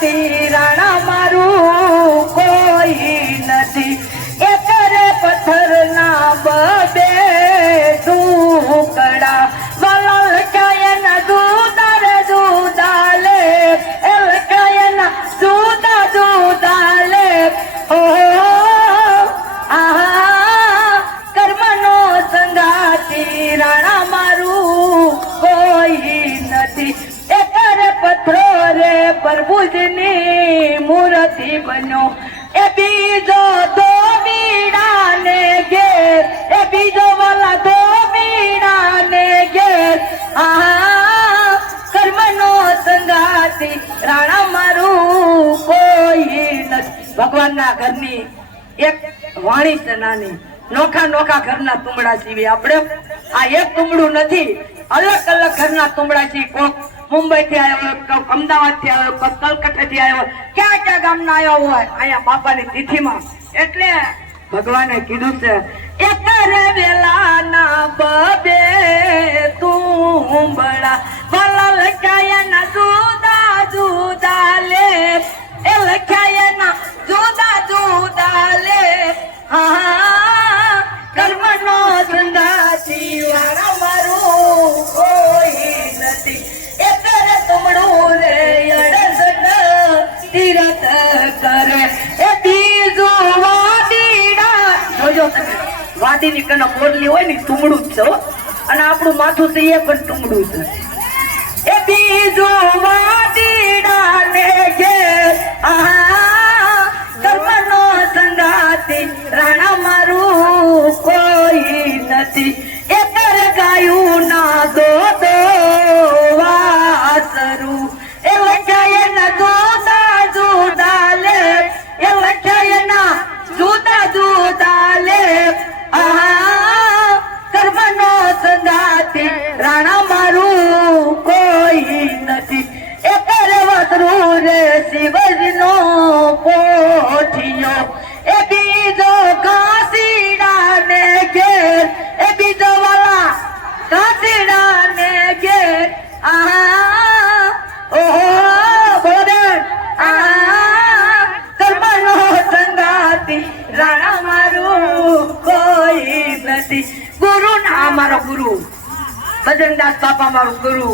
સંગાતી રાણા મારું કોઈ નથી એ કરે પથ્થરના બબે ટુકડા વાલા લખાય ના જુદા રે જુદા લે એ લખાય ના જુદા જુદા લે હો આહા કર્મનો સંગાતી રાણા મારું કોઈ નથી એ કરે પથ્થરો રે પ્રભુજની મૂર્તિ બન્યો એ બીજો ધોબીડાને ઘેર એ બીજો વાલા ધોબીડાને ઘેર આહા કર્મનો સંગાતી રાણા મારું કોઈ નથી ભગવાનના ઘરની એક વાણી છે નાની નોખા નોખા ઘરના તુંબડા છીએ આપણે આ એક તુંબડું નથી અલગ અલગ ઘરના તુંબડા છીએ કોક મુંબઈ થી આવ્યો કોક અમદાવાદ થી આવ્યો કોક કલકત્તા થી આવ્યો ક્યાં ક્યાં ગામના આવ્યો હોય અહીંયા બાપાની તિથિમાં એટલે ભગવાને કીધું છે એક રે વેલાના બબે તુંબડા ભલા લખાય ના જુદા જુદા લે એ લખાય ના જુદા જુદા લે હા કર્મનો સંગાતી વાળા મારું કોઈ નથી એ કરે તુમડું રે અડસટ તીરથ કરે એ બીજો વાદીડા જોજો તમે વાદીની કનો કોરલી હોય ને તુમડું જ છે અને આપણું માથું છે એ પણ તુમડું છે એ બીજો વાદીડા ને ઘેર આહા કર્મનો સંગાતી રાણા મારું કોઈ નથી એ કર ગાયું ના દો વાસરું એ લખાય ના જુદા જુદા લે એ લખાય ના જુદા જુદા લે આહા કર્મનો સંગાતી રાણા મારું કોઈ નથી એ કર વતરું રે શિવજીનો પોઠિયો એ બીજો કાશીડા ને ઘેર એ બીજો વાલા કાશીડા ને ઘેર આહા ઓહો બોલેન આહા કર્મનો સંગાતી રાણા મારું કોઈ નથી ગુરુ ના મારો ગુરુ બજરંગદાસ બાપા મારો ગુરુ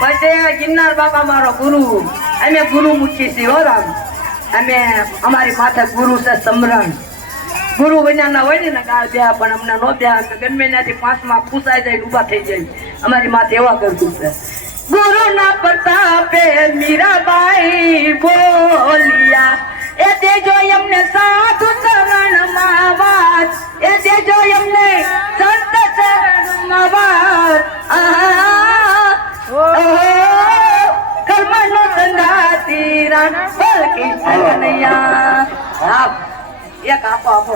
પછી ગિરનાર બાપા મારો ગુરુ અમે ગુરુ મુખી છીએ હો રામ અમે અમારી માથે ગુરુ છે સમરણ ગુરુ બન્યાના હોય ને ગાળ દ્યા પણ અમને નો દ્યા ગમે ત્યાંથી પાંચમાં પૂછાઈ જાય ઉભા થઈ જાય અમારી માથે એવા કરતું છે ગુરુ ના પ્રતાપે મીરાબાઈ બોલિયા એ દેજો એમને સાધુ ચરણમાં વાત એ દેજો એમને સંત ચરણમાં વાત કર્મનો સંગાતી રાણા બલકી કનૈયા આપ એક આપો આપો